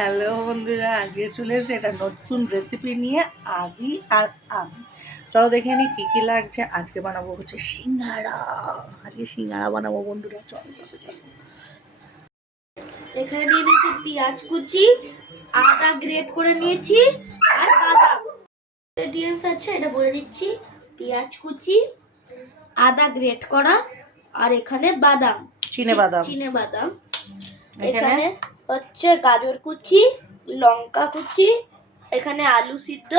Hello বন্ধুরা, আজকে চলে এসে একটা নতুন রেসিপি নিয়ে আদি আর আমি। চলো দেখে নিই কী কী লাগছে। আজকে বানাবো হচ্ছে সিঙ্গাড়া। আজকে সিঙ্গাড়া বানাবো বন্ধুরা, চলো চলো চলো। এখানে নিয়ে নিয়েছি পেঁয়াজ কুচি, আদা গ্রেট করে নিয়েছি আর বাদাম। ইনগ্রেডিয়েন্টস আছে এটা বলে দিচ্ছি: পেঁয়াজ কুচি, আদা গ্রেট করা, আর এখানে বাদাম, চিনে বাদাম। এখানে হচ্ছে গাজর কুচি, লঙ্কা কুচি, এখানে আলু সিদ্ধ,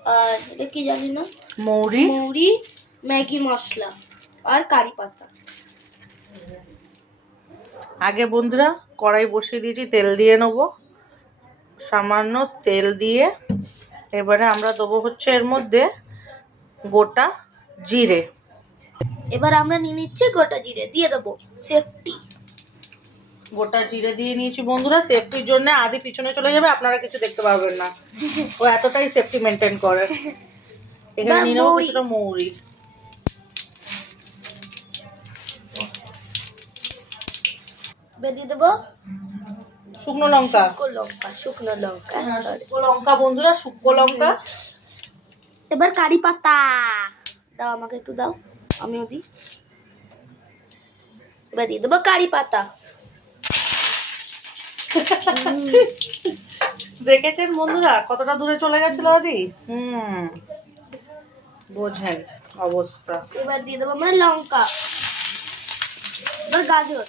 আর এটা কি জানি না, মৌরি, ম্যাগি মশলা আর কারি পাতা। আগে বন্ধুরা কড়াই বসিয়ে দিয়েছি, তেল দিয়ে নেবো। সামান্য তেল দিয়ে এবারে আমরা দেবো হচ্ছে এর মধ্যে গোটা জিরে। এবার আমরা নিয়ে নিচ্ছি গোটা জিরে, দিয়ে দেবো সেফটি। গোটা জিরে দিয়ে নিয়েছি বন্ধুরা। সেফটির জন্য আদি পিছনে চলে যাবে, আপনারা কিছু দেখতে পারবেন না, ও এতটাই সেফটি মেনটেন করে। এখানে নিয়ে নেবো কিছুটা মৌরি। দিয়ে দেবো শুকনো লঙ্কা, শুকনো লঙ্কা বন্ধুরা, শুকনো লঙ্কা। এবার কারি পাতা দাও, আমাকে একটু দাও, আমিও দিই। এবার দিয়ে দেবো কারি পাতা। দেখেছেন বন্ধুরা কতটা দূরে চলে গেছিল আদি? বোঝেন অবস্থা। এবার দিয়ে দেবো আমরা লঙ্কা, এবার গাজর,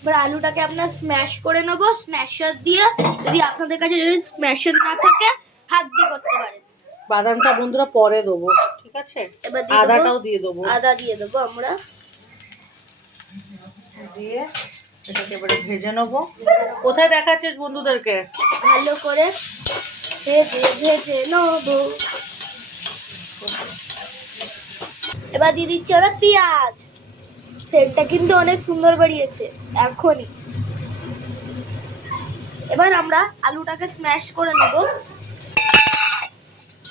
এবার আলুটাকে আপনার স্ম্যাশ করে নেবো স্ম্যাশার দিয়ে। যদি আপনাদের কাছে যদি স্ম্যাশার না থাকে হাত দিয়ে করতে পারেন। বাদামটা বন্ধুরা পরে দেবো, ঠিক আছে? এবার আদাটাও দিয়ে দেবো, আদা দিয়ে দেবো আমরা, দিয়ে এটাকে এবারে ভেজে নেবো। কোথায় দেখাচ্ছিস বন্ধুদেরকে? ভালো করে ভেজে নেবো। এবার দিয়ে দিচ্ছি আমরা পেঁয়াজ। সেটটা কিন্তু অনেক সুন্দর বেরিয়েছে এখনই। এবার আমরা আলুটাকে স্ম্যাশ করে নেব।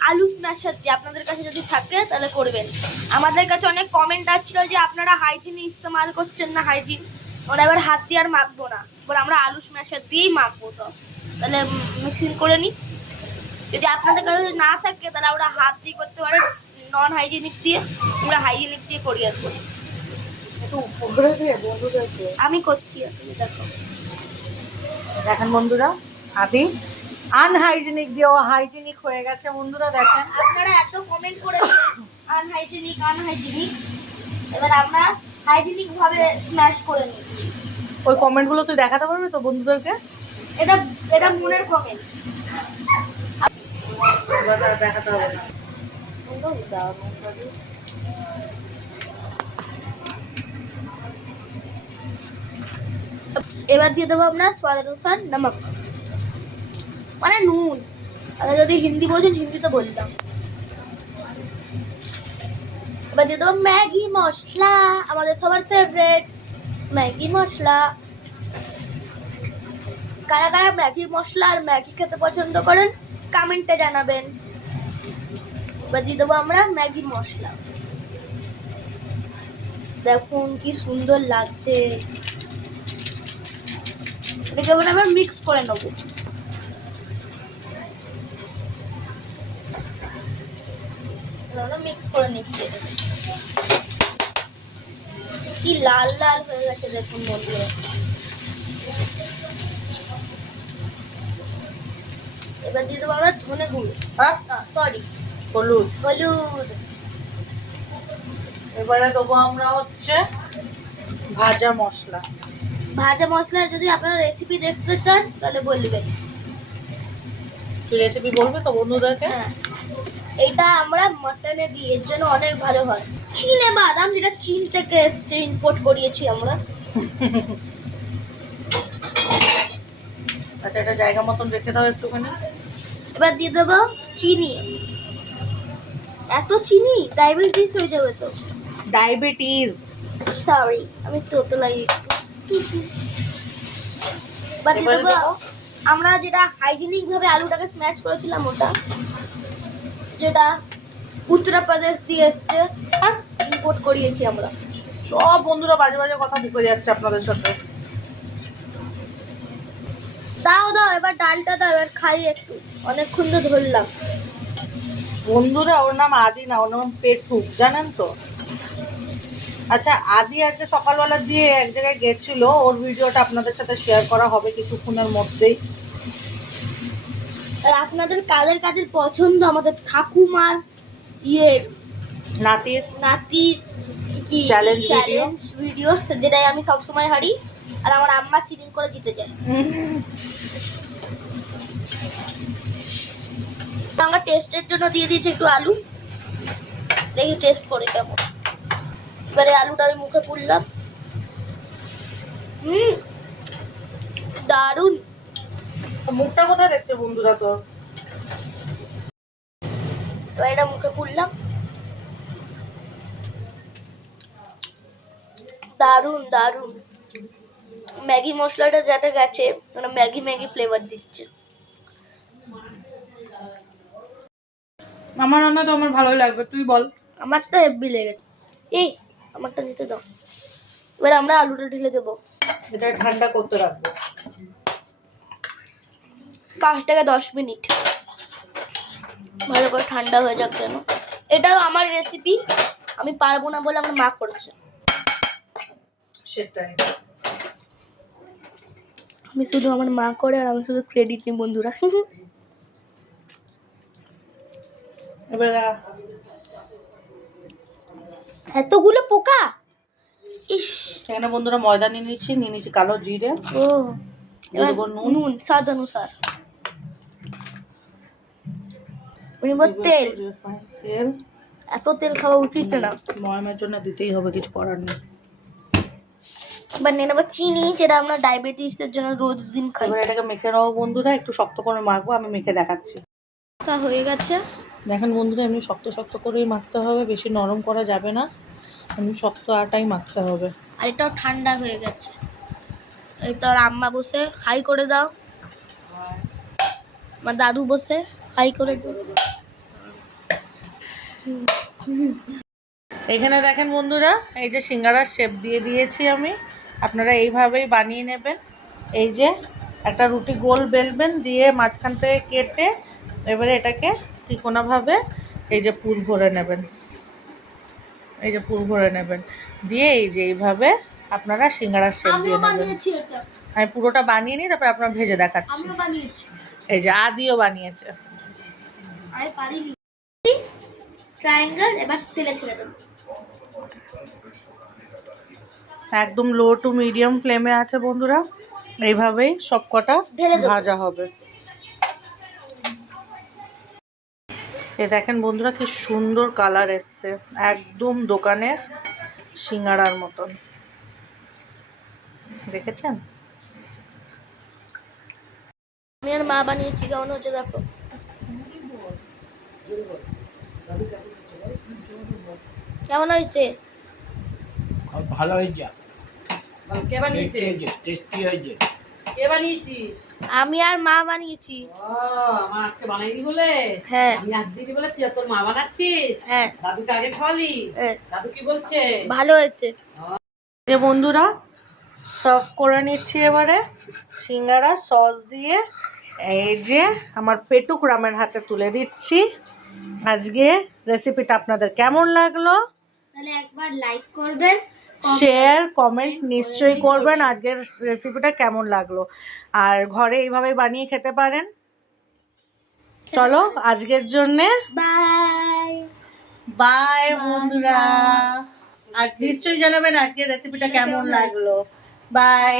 আলু স্ম্যাশার দিয়ে আপনাদের কাছে যদি থাকে তাহলে করবেন। আমাদের কাছে অনেক কমেন্ট আসছিল যে আপনারা হাইজিন ইস্তেমাল করছেন না, হাইজিন। ওরা এবার হাত দিয়ে আর মাখবো না, এবার আমরা আলু স্ম্যাশার দিয়েই মাখবো। তো তাহলে মিক্সিং করে নিই। যদি আপনাদের কাছে না থাকে তাহলে ওরা হাত দিয়ে করতে পারেন, নন হাইজিনিক দিয়ে। আমরা হাইজিনিক দিয়ে করি আর করি। আমি করছি, আপনি দেখো। দেখেন বন্ধুরা, আদি আনহাইজেনিক দিয়ে ও হাইজেনিক হয়ে গেছে বন্ধুরা। দেখেন আপনারা এত কমেন্ট করেছেন আনহাইজেনিক। এবার আমরা হাইজেনিক ভাবে স্ম্যাশ করে নিই। ওই কমেন্টগুলো তুই দেখাতে পারবি তো বন্ধুদেরকে? এটা মনের কমেন্ট, দেখাতে হবে না। এবার দিয়ে দেবো আমরা স্বাদ অনুসার নমক, মানে নুন। আর যদি হিন্দি বোঝেন হিন্দিতে বললাম। এবার দিয়ে দেবো ম্যাগি মশলা, আমাদের সবার ফেভারিট ম্যাগি মশলা। কারা কারা ম্যাগি মশলা আর ম্যাগি খেতে পছন্দ করেন কমেন্টে জানাবেন। এবার দিয়ে দেবো আমরা ম্যাগি মশলা। দেখুন কি সুন্দর লাগছে। এটাকে এবার আমরা মিক্স করে নেবো। মিক্স করে নিচ্ছি। কি লাল লাল হয়ে গেছে দেখুন বন্ধুরা। এবার দিয়ে দেবো আমরা ধনে গুঁড়ো, হলুদ। এবারে দেবো আমরা হচ্ছে ভাজা মশলা। যদি আপনারা রেসিপি দেখতে চান তাহলে বলবেন। তুই রেসিপি বলবি তো বন্ধুদেরকে? হ্যাঁ, এটা আমরা মটনে দিই, এর জন্য অনেক ভালো হয়। চিনে বাদাম, যেটা চীন থেকে এসছে, ইম্পোর্ট করিয়েছি আমরা। আচ্ছা, এটা জায়গা মতন রেখে দাও একটুখানি। এবার দিয়ে দেবো চিনি। এত চিনি ডায়াবেটিস হয়ে যাবে তো। ডায়াবেটিস, সরি, আমি তোতলাই একটু। এবার দিয়ে দেবো আমরা যেটা হাইজিনিক ভাবে আলুটাকে স্ম্যাশ করেছিলাম, ওটা যেটা উত্তরপ্রদেশ দিয়ে এসছে আর ইম্পোর্ট করিয়েছি আমরা। সব বন্ধুরা বাজে বাজে কথা ঢুকে যাচ্ছে আপনাদের সাথে। দাও দাও, এবার ডালটা দাও, এবার খাই একটু, অনেকক্ষণ তো ধরলাম। বন্ধুরা ওর নাম আদি না, ওর নাম পেটু, জানেন তো? আচ্ছা, আদি আজকে সকালবেলা দিয়ে এক জায়গায় গেছিল, ওর ভিডিওটা আপনাদের সাথে শেয়ার করা হবে কিছুক্ষণের মধ্যেই। আর আপনাদের কাদের কাদের পছন্দ আমাদের ঠাকুমার ইয়ে নাতির কি চ্যালেঞ্জ ভিডিও, যেটাই আমি সবসময় হারি আর আমার আম্মা চিটিং করে জিতে যায়। আমরা টেস্টের জন্য দিয়ে দিয়েছি একটু আলু, দেখি টেস্ট করে কেমন। এবারে আলুটা আমি মুখে পুরলাম, দারুন। মুখটা কোথায় দেখছে বন্ধুরা তোর? এবার এটা মুখে পুরলাম, দারুন দারুন। ম্যাগি মশলাটা যাতে গেছে, মানে ম্যাগি ম্যাগি ফ্লেভার দিচ্ছে। আমার রান্না তো আমার ভালোই লাগবে, তুই বল। আমার তো হেব্বি লেগেছে। এই আমারটা দিতে দাও। এবার আমরা আলুটা ঢেলে দেবো, এটা ঠান্ডা করতে রাখবো 5 থেকে 10 মিনিট, ভালো করে ঠান্ডা হয়ে যাক। কেন এটাও আমার রেসিপি, আমি পারবো না বলে আমার মা করেছে। সেটাই, আমি শুধু আমার মা করে আর আমি শুধু ক্রেডিট নিই বন্ধুরা। এবার এতগুলো পোকা, ইস। এখানে বন্ধুরা ময়দা নিয়ে নিচ্ছি কালো জিরে, ও দেবো নুন স্বাদ অনুসার, তেল। তেল, এত তেল খাওয়া উচিত না, ময়মের জন্য দিতেই হবে, কিছু করার নেই। এবার নিয়ে নেবো চিনি, যেটা আমরা ডায়াবেটিসের জন্য রোজ দিন খাই। এবার এটাকে মেখে নেবো বন্ধুরা, একটু শক্ত করে মাখবো, আমি মেখে দেখাচ্ছি। হয়ে গেছে, দেখেন বন্ধুরা, এমনি শক্ত শক্ত করেই মাখতে হবে, বেশি নরম করা যাবে না, এমনি শক্ত আটাই মাখতে হবে। আর এটাও ঠান্ডা হয়ে গেছে। এই তো আম্মা বসে হাই করে দাও, আমার দাদু বসে হাই করে দাও। এখানে দেখেন বন্ধুরা, এই যে সিঙ্গারার শেপ দিয়ে দিয়েছি আমি, আপনারা এইভাবেই বানিয়ে নেবেন। এই যে একটা রুটি গোল বেলবেন, দিয়ে মাঝখান থেকে কেটে এবারে এটাকে তিকোনাভাবে এই যে পুর ভরে নেবেন, এই যে পুর ভরে নেবেন, দিয়ে এই যে এইভাবে আপনারা সিঙ্গারার শেপ দিয়ে নেবেন। আমি পুরোটা বানিয়ে নিই, তারপর আপনার ভেজে দেখাচ্ছি। এই যে আদিও বানিয়েছে। আমি পারিনি। ট্রায়াঙ্গেল, এবার তেলে ছেড়ে দেব। একদম লো টু মিডিয়াম ফ্লেমে আছে বন্ধুরা, এইভাবেই সব কটা ভাজা হবে। এ দেখেন বন্ধুরা কি সুন্দর কালার এসছে, একদম দোকানের সিঙ্গারার মতন, দেখেছেন? আমি আর মা বানিয়েছি, কেমন হচ্ছে দেখো। কেমন হয়েছে? ভালো হয়েছে। কে বানিয়েছে? টেস্টি হয়েছে। কে বানিয়েছিস? আমি আর মা বানিয়েছি। মা আজকে বানাইনি বলে? হ্যাঁ। আমি হাত দিদি বলে তুই তোর মা বানাচ্ছিস? হ্যাঁ। দাদুকে আগে খাওয়ালি? দাদু কি বলছে? ভালো হয়েছে। যে বন্ধুরা সার্ভ করে নিচ্ছি এবারে সিঙ্গারা সস দিয়ে। এই যে আমার পেটুক রামের হাতে তুলে দিচ্ছি। আজকে রেসিপিটা আপনাদের কেমন লাগলো? তাহলে একবার লাইক করবেন, শেয়ার কমেন্ট নিশ্চয়ই করবেন আজকের রেসিপিটা কেমন লাগলো। আর ঘরে এইভাবে বানিয়ে খেতে পারেন। চলো আজকের জন্যে বাই বাই বন্ধুরা। আর নিশ্চয়ই জানাবেন আজকের রেসিপিটা কেমন লাগলো। বাই।